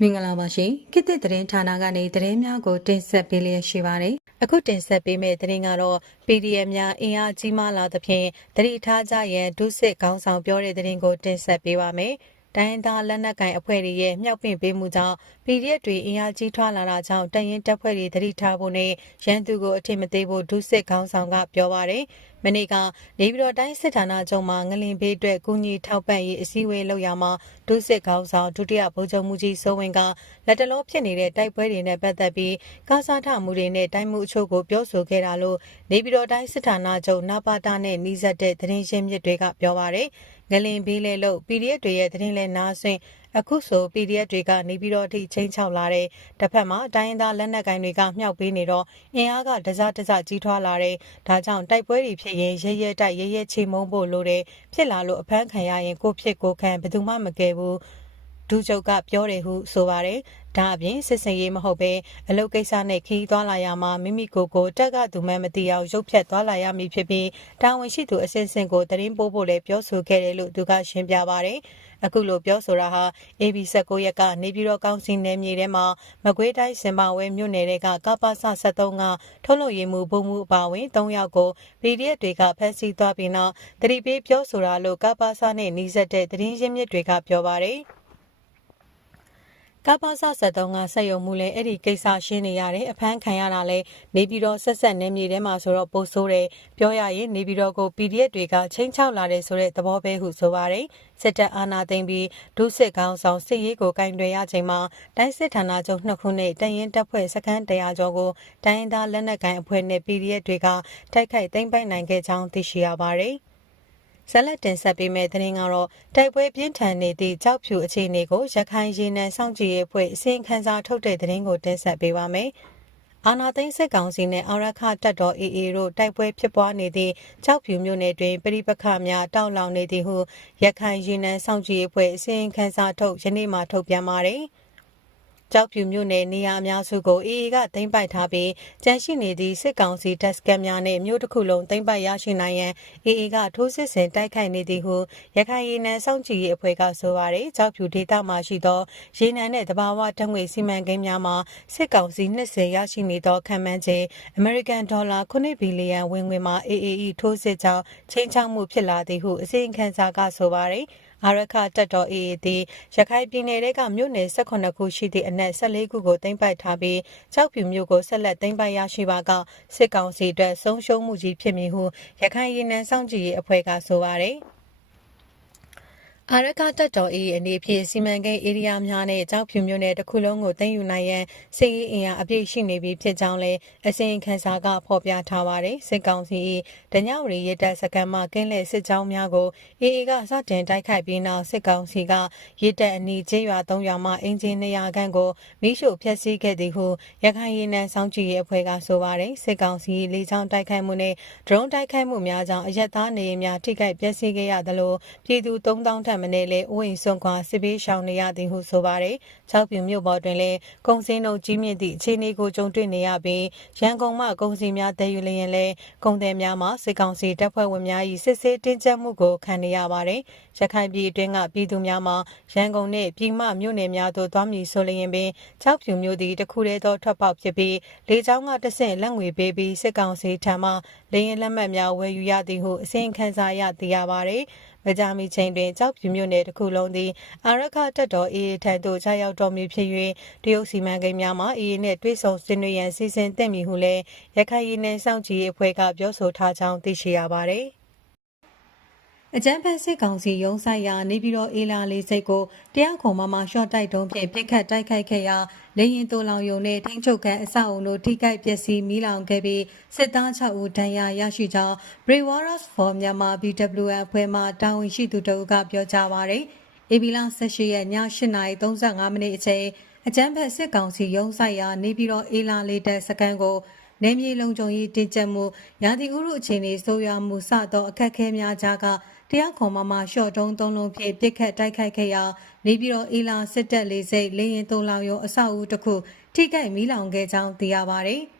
မင်္ဂလာပါရှင်ခေတ်သစ်သတင်းဌာနကနေသတင်းများကိုတင်ဆက်ပေးလျက်ရှိပါတယ်အခုတင်ဆက်ပေးမယ့်သတင်းကတော့ PDF များအင်အားကြီးမားလာသဖြင့်တတိထားကြရန်ဒုစစ်ခေါင်းဆောင်ပြောတဲ့သတင်းကိုတင်ဆက်ပေးပါမယ်တိုင်းသားလက်နက်ကင်အဖွဲ့တွေရဲ့မြောက်ပင့်ပေးမှုကြောင့် PDF တွေအင်အားကြီးထွားလာတာကြောင့်တရင်တပ်ဖွဲ့တွေတတိထားဖို့နဲ့ရန်သူကိုအထင်မသေးဖို့ဒုစစ်ခေါင်းဆောင်ကပြောပါတယ်။ မနေ့ကနေပြည်တော်တိုင်းစစ်ဌာနချုပ်မှာငလင်ဘေးအတွက်ကုညီထောက်ပံ့ရေးအစည်းအဝေးလုပ်ရမှာဒုစစ်ခေါင်းဆောင်ဒုတိယဗိုလ်ချုပ်မှုကြီးစိုးဝင်းကလက်တလုံးဖြစ်နေတဲ့တိုက်ပွဲတွေနဲ့ပတ်သက်ပြီးကာစားထမှုတွေနဲ့တိုင်းမှုအချို့ကိုပြောဆိုခဲ့တာလို့နေပြည်တော်တိုင်းစစ်ဌာနချုပ်နပါတာနဲ့နှီးစပ်တဲ့သတင်းရှင်းမြစ်တွေကပြောပါတယ်။ ငလင်ဘေးလဲလို့ PDF တွေရဲ့သတင်းလဲနားဆွင့်အခုဆို PDF တွေကနေပြီးတော့အထိချင်းချောက်လာတဲ့တစ်ဖက်မှာတိုင်းရင်းသားလက်နက်ကိုင်တွေကမြှောက်ပေးနေတော့အင်အားကတစတစကြီးထွားလာတဲ့ဒါကြောင့်တိုက်ပွဲတွေဖြစ်ရင်ရဲရဲတိုက်ရဲရဲချေမုန်းဖို့လိုတယ်ဖြစ်လာလို့အဖမ်းခံရရင်ကိုဖြစ်ကိုခံဘယ်သူမှမကယ်ဘူးဒူချုပ်ကပြောတယ်ဟုဆိုပါတယ်။ ဒါအပြင်စစ်စင်ရေးမဟုတ်ပဲအလုတ်ကိစ္စနဲ့ခီးသွားလာရမှာမိမိကိုယ်ကိုတက်ကသူမှမသိအောင်ရုပ်ဖြတ်သွားလာရမည်ဖြစ်ပြီးတာဝန်ရှိသူအစစ်စင်ကိုတရင်ပို့ဖို့လည်းပြောဆိုခဲ့တယ်လို့သူကရှင်းပြပါတယ်။အခုလိုပြောဆိုတာဟာ AB19 ရက်ကနေပြည်တော်ကောင်စီနယ်မြေထဲမှာမကွေးတိုင်းစင်ပါဝဲမြို့နယ်တွေကကပ္ပစ73ကထုတ်လုပ်ရေးမှုဘုံမှုအပါဝင်3ယောက်ကို PDF တွေကဖမ်းဆီးသွားပြီးနောက်တတိပေးပြောဆိုတာလို့ကပ္ပစနဲ့နှီးစပ်တဲ့သတင်းရင်းမြစ်တွေကပြောပါတယ်။ ကပ္ပစ73ကဆက်ယုံမှုလဲအဲ့ဒီကိစ္စရှင်းနေရတယ်အဖမ်းခံရတာလဲနေပြည်တော်ဆက်ဆက်နေမြေထဲမှာဆိုတော့ပိုဆိုးတယ်ပြောရရင်နေပြည်တော်ကို PDF တွေကချင်းချောက်လာတယ်ဆိုတဲ့သဘောပဲဟုဆိုပါတယ်စစ်တပ်အာဏာသိမ်းပြီးဒုစစ်ကောင်းဆောင်စစ်ရေးကိုကင်တွယ်ရချိန်မှာတိုင်းစစ်ဌာနချုပ်နှစ်ခုနဲ့တရင်တပ်ဖွဲ့စခန်းတရားကျော်ကိုတိုင်းရင်းသားလက်နက်ကိုင်အဖွဲ့နဲ့ PDF တွေကတိုက်ခိုက်သိမ်းပိုက်နိုင်ခဲ့ကြောင်းသိရှိရပါတယ် ဇလက်တင်ဆက်ပေးမယ့်သတင်းကတော့တိုက်ပွဲပြင်းထန်နေသည့်ကြောက်ဖြူအခြေအနေကိုရခိုင်ရေနံစောင့်ကြည့်ရေးအဖွဲ့အစီရင်ခံစာထုတ်တဲ့သတင်းကိုတင်ဆက်ပေးပါမယ်။အာနာသိန်းစစ်ကောင်စီနဲ့အာရခတပ်တော် AA တို့တိုက်ပွဲဖြစ်ပွားနေသည့်ကြောက်ဖြူမြို့နယ်တွင်ပြိပခများတောက်လောင်နေသည်ဟုရခိုင်ရေနံစောင့်ကြည့်ရေးအဖွဲ့အစီရင်ခံစာထုတ်ယနေ့မှထုတ်ပြန်ပါတယ်။ ကြောက်ဖြူမြို့နယ်နေရာအများစုကိုအေအေကသိမ်းပိုက်ထားပြီးကြန့်ရှိနေသည့်စစ်ကောင်စီတပ်စခန်းများနဲ့မြို့တစ်ခုလုံးသိမ်းပိုက်ရရှိနိုင်ရန်အေအေကထိုးစစ်ဆင်တိုက်ခိုက်နေသည်ဟုရခိုင်ရေနံစောင့်ကြည့်ရေးအဖွဲ့ကဆိုပါရယ်ကြောက်ဖြူဒေသမှာရှိသောရေနံနဲ့တဘာဝတံငွေစီမံကိန်းများမှာစစ်ကောင်စီနှစ်စဉ်ရရှိနေသောခံမှန်းချက်အမေရိကန်ဒေါ်လာ9ဘီလီယံဝင်ငွေမှာအေအေထိုးစစ်ကြောင့်ချိန်ချောက်မှုဖြစ်လာသည်ဟုအစီရင်ခံစာကဆိုပါရယ် အာရခတက်တော် AA သည်ရခိုင်ပြည်နယ်ကမြို့နယ်18ခုရှိသည့်အနက်14ခုကိုသိမ်းပိုက်ထားပြီးကြောက်ဖြူမြို့ကိုဆက်လက်သိမ်းပိုက်ရရှိပါကစစ်ကောင်စီအတွက်ဆုံးရှုံးမှုကြီးဖြစ်မည်ဟုရခိုင်ရင်းနှံစောင့်ကြည့်ရေးအဖွဲ့ကဆိုပါတယ်။ အာရကတက်တော်အေးအနေဖြင့်စီမံကိန်းဧရိယာများနဲ့ကြောက်ဖြူမြို့နယ်တစ်ခုလုံးကိုသိမ်းယူနိုင်ရန်စစ်ရေးအင်အားအပြည့်ရှိနေပြီဖြစ်ကြောင်းလည်းအစီရင်ခံစာကဖော်ပြထားပါတယ်။စစ်ကောင်စီ၏တညဝရီရတပ်စခန်းမှကင်းလက်စစ်ကြောင်းများကိုအေအေကစတင်တိုက်ခိုက်ပြီးနောက်စစ်ကောင်စီကရတပ်အနီးကျေးရွာ၃ရွာမှအင်ဂျင်200ခန့်ကိုမိရှို့ဖျက်ဆီးခဲ့သည်ဟုရခိုင်ရင်းနှံစောင့်ကြည့်ရေးအဖွဲ့ကဆိုပါတယ်။စစ်ကောင်စီလေကြောင်းတိုက်ခိုက်မှုနဲ့ဒရုန်းတိုက်ခိုက်မှုများကြောင့်အရက်သားနေအိမ်များထိခိုက်ပျက်စီးခဲ့ရသလိုပြည်သူ3000ထက်မနည်းလည်းအိုးအိမ်ဆုံးခွာစစ်ပေးရှောင်နေရသည်ဟုဆိုပါတယ်။၆ပြူမြို့ပေါ်တွင်လည်းကုန်စည်နှုန်းကြီးမြင့်သည့်အခြေအနေကိုကြုံတွေ့နေရပြီးရန်ကုန်မှကုန်စည်များတည်ယူလျင်လည်းကုန်သည်များမှစစ်ကောင်စီတပ်ဖွဲ့ဝင်များ၏စစ်ဆေးတင်းကျပ်မှုကိုခံနေရပါတယ်။ရခိုင်ပြည်အတွင်းကပြည်သူများမှရန်ကုန်နှင့်ပြည်မမြို့နယ်များသို့သွားမည်ဆိုလျင်ပင်၆ပြူမြို့သည်တခုတည်းသောထွက်ပေါက်ဖြစ်ပြီးလေကြောင်းကတဆင့်လက်ငွေပေးပြီးစစ်ကောင်စီထံမှလေရင်လက်မှတ်များဝယ်ယူရသည်ဟုအစီရင်ခံစာရသိရပါတယ်။ မကြာမီချိန်တွင်ကြောက်ဖြူမြို့နယ်တစ်ခုလုံးသည်အာရခတက်တော်အေးထံသို့ကြားရောက်တော်မူဖြစ်၍တရုတ်စီမံကိန်းများမှာအေးနှင့်တွဲဆုံဆွေးနွေးရန်စီစဉ်သင့်မည်ဟုလည်းရခိုင်ရင်းနယ်စောင့်ကြည့်ရေးအဖွဲ့ကပြောဆိုထားကြောင်းသိရှိရပါသည် အကြမ်းဖက်စစ်ကောင်စီရုံးဆိုင်ရာနေပြည်တော်အေလာလေးစိတ်ကိုတရားခုံမမှာရှော့တိုက်တုံးဖြင့်ပြစ်ခတ်တိုက်ခိုက်ခဲ့ရာလေရင်တိုလောင်ယုံနဲ့ထိန်းချုပ်ကန်အဆောက်အုံတို့ထိခိုက်ပျက်စီးမိလောင်ခဲ့ပြီးစစ်သား6ဦးဒဏ်ရာရရှိကြောင်း Brewarers for Myanmar BWN အဖွဲ့မှတာဝန်ရှိသူတို့ကပြောကြားပါရယ်။ဧပြီလ18ရက်ည8:35မိနစ်အချိန်အကြမ်းဖက်စစ်ကောင်စီရုံးဆိုင်ရာနေပြည်တော်အေလာလေးတက်စကန်ကိုနေမြေလုံခြုံရေးတင်ကျပ်မှုရာသီဥတုအခြေအနေဆိုးရွားမှုစသောအခက်အခဲများကြားက တရားခွန်မမှာရှော့တုံးသုံးလုံးဖြင့်ပြစ်ခတ်တိုက်ခိုက်ခဲ့ရာနေပြည်တော်အေလာစစ်တပ်လေးစိတ်လေရင်သုံးလောင်ရုံအဆောက်အဦတစ်ခုထိခိုက်မီးလောင်ခဲ့ကြောင်းသိရပါဗျ။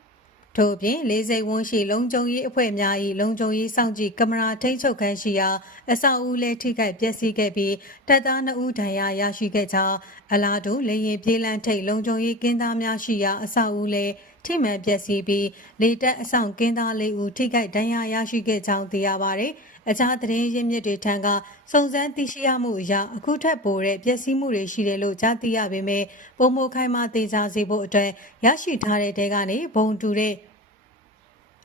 ဒထို့အပြင်လေးစိတ်ဝန်းရှိလုံခြုံရေးအဖွဲ့များ၏လုံခြုံရေးစောင့်ကြည့်ကင်မရာထိန်းချုပ်ခန်းရှိရာအဆောက်အဦလည်းထိခိုက်ပျက်စီးခဲ့ပြီးတပ်သား2ဦးဒဏ်ရာရရှိခဲ့ကြောင်းအလားတူလေရင်ပြေးလန်းထိတ်လုံခြုံရေးကင်းသားများရှိရာအဆောက်အဦလည်းထိမှန်ပျက်စီးပြီးလေတပ်အဆောင်ကင်းသားလေးဦးထိခိုက်ဒဏ်ရာရရှိခဲ့ကြောင်းသိရပါဗျ။ အခြားသတင်းရင်းမြစ်တွေထံကစုံစမ်းသိရှိရမှုအရအခုထက်ပိုတဲ့ပျက်စီးမှုတွေရှိတယ်လို့ကြားသိရပေမဲ့ပုံမခိုင်မာသေးချာစေဖို့အတွက်ရရှိထားတဲ့တဲကနေဘုံတူတဲ့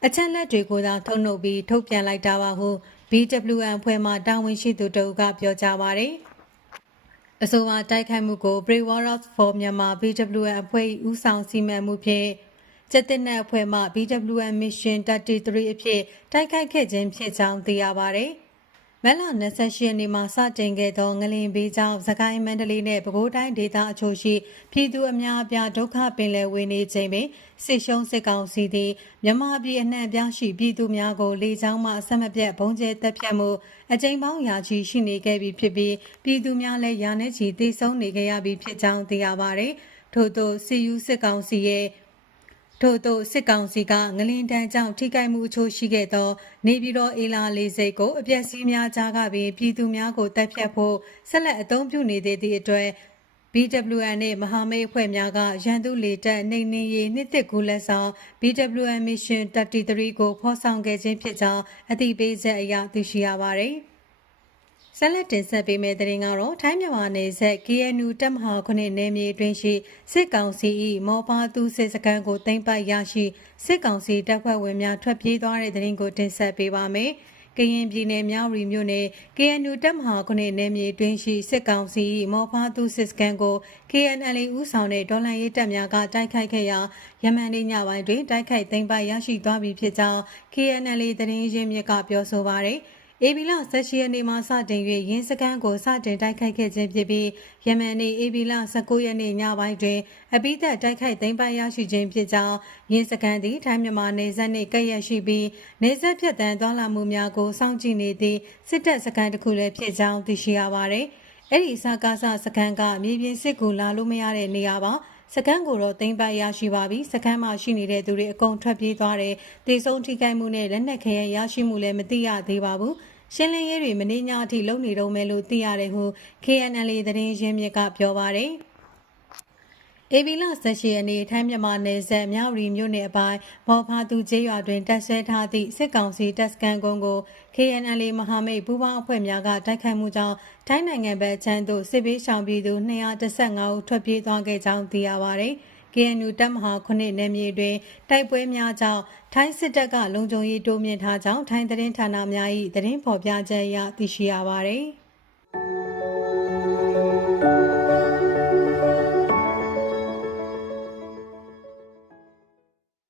အချက်လက်တွေကိုသာထုတ်နှုတ်ပြီးထုတ်ပြန်လိုက်တာပါဟု BWN ဖွဲ့မှတာဝန်ရှိသူတို့ကပြောကြားပါတယ်။အဆိုပါတိုက်ခိုက်မှုကို Brave Warriors for Myanmar BWN အဖွဲ့၏ဦးဆောင်စီမံမှုဖြင့် ကျက်တဲ့အဖွဲ့မှ BWN Mission 33အဖြစ်တိုက်ခိုက်ခဲ့ခြင်းဖြစ်ကြောင်းသိရပါတယ်။မက်လ28ရက်နေ့မှာစတင်ခဲ့သောငလင်ဘေးကြောင့်သခိုင်းမန္တလေးနဲ့ပဲခူးတိုင်းဒေသအချို့ရှိပြည်သူအများအပြားဒုက္ခပင်လယ်ဝေနေချိန်ပင်စစ်ရှုံးစစ်ကောင်စီသည်မြမပြည်အနှံ့ပြားရှိပြည်သူများကိုလေကြောင်းမှအဆက်မပြတ်ဘုံကျဲတပ်ဖြတ်မှုအကြိမ်ပေါင်းရာချီရှိနေခဲ့ပြီးဖြစ်ပြီးပြည်သူများလည်းရာနှဲချီတိစုံနေကြရပြီးဖြစ်ကြောင်းသိရပါသည်ထို့သောစီယူစစ်ကောင်စီရဲ့ ထို့သောစစ်ကောင်စီကငလင်တန်းကြောင့်ထိခိုက်မှုအချို့ရှိခဲ့သော နေပြည်တော်အေလာလေးစိတ်ကိုအပြက်စီးများကြားကပင်ပြည်သူများကိုတပ်ဖြတ်ဖို့ဆက်လက်အသုံးပြုနေသေးသည့်အတွက် BWN နဲ့မဟာမိတ်အဖွဲ့များကရန်သူလေတပ်နှိမ်နင်းရေးနှစ်သက်ကူလက်ဆောင် BWN Mission 33ကိုဖော်ဆောင်ခဲ့ခြင်းဖြစ်ကြောင်းအသိပေးချက်အရသိရှိရပါတယ်။ ဆက်လက်တင်ဆက်ပေးမယ့်သတင်းကတော့ထိုင်းမြန်မာနယ်စပ် KNU တပ်မဟာခုနှစ်နယ်မြေတွင်ရှိစစ်ကောင်စီ၏မော်ပါသူစစ်စခန်းကိုသိမ်းပိုက်ရရှိစစ်ကောင်စီတပ်ဖွဲ့ဝင်များထွက်ပြေးသွားတဲ့သတင်းကိုတင်ဆက်ပေးပါမယ်။ကရင်ပြည်နယ်မြောက်ရီမြို့နယ် KNU တပ်မဟာခုနှစ်နယ်မြေတွင်ရှိစစ်ကောင်စီ၏မော်ဖာသူစစ်စကန်ကို KNL ဦးဆောင်တဲ့ဒေါ်လာရေးတပ်များကတိုက်ခိုက်ခဲ့ရာယမန်နေ့ညပိုင်းတွင်တိုက်ခိုက်သိမ်းပိုက်ရရှိသွားပြီဖြစ်ကြောင်း KNL သတင်းရင်းမြစ်ကပြောဆိုပါရယ်။ ဧပြီလ18ရက်နေ့မှစတင်၍ရင်းစခန်းကိုစတင်တိုက်ခိုက်ခဲ့ခြင်းဖြစ်ပြီးယမန်နေ့ဧပြီလ19ရက်နေ့ညပိုင်းတွင်အပိသက်တိုက်ခိုက်သိမ်းပိုက်ရရှိခြင်းဖြစ်ကြောင်းရင်းစခန်းသည်ထိုင်းမြန်မာနယ်စပ်နှင့်ကပ်ရက်ရှိပြီးနယ်စပ်ဖြတ်တန်းသွားလာမှုများကိုစောင့်ကြည့်နေသည့်စစ်တပ်စခန်းတစ်ခုလည်းဖြစ်ကြောင်းသိရှိရပါသည်။အဲ့ဒီစကားစစခန်းကမြေပြင်စစ်ကူလာလို့မရတဲ့နေရာပါစကန်ကိုတော့သိမ်းပိုက်ရရှိပါပြီစကန်မှာရှိနေတဲ့သူတွေအကုန်ထွက်ပြေးသွားတယ်တေဆုံးထိခိုက်မှုနဲ့လက်နက်ခဲရရှိမှုလည်းမသိရသေးပါဘူး ရှင်းလင်းရေးတွေမင်းညအထိလုပ်နေတော့မယ်လို့သိရတယ်ဟု KNL သတင်းရင်းမြစ်ကပြောပါတယ်။အေဗီလာဆက်ရှိအနေထိုင်းမြန်မာနယ်စပ်မြောက်ရီမြို့နယ်အပိုင်းမော်ဖာသူကျေးရွာတွင်တပ်ဆွဲထားသည့်စစ်ကောင်စီတပ်စကန်ကုန်းကို KNL မဟာမိတ်ပူးပေါင်းအဖွဲ့များကတိုက်ခိုက်မှုကြောင့်ထိုင်းနိုင်ငံဘက်ချမ်းသို့စစ်ပေးရှောင်ပြည်သူ215ဦးထွက်ပြေးသွားခဲ့ကြောင်းသိရပါဗျ။ KNU တပ်မဟာ9နယ်မြေတွင်တိုက်ပွဲများကြောင့်ထိုင်းစစ်တပ်ကလုံခြုံရေးတိုးမြှင့်ထားကြောင်းထိုင်းသတင်းဌာနများ၏သတင်းဖော်ပြချက်အရသိရှိရပါသည်။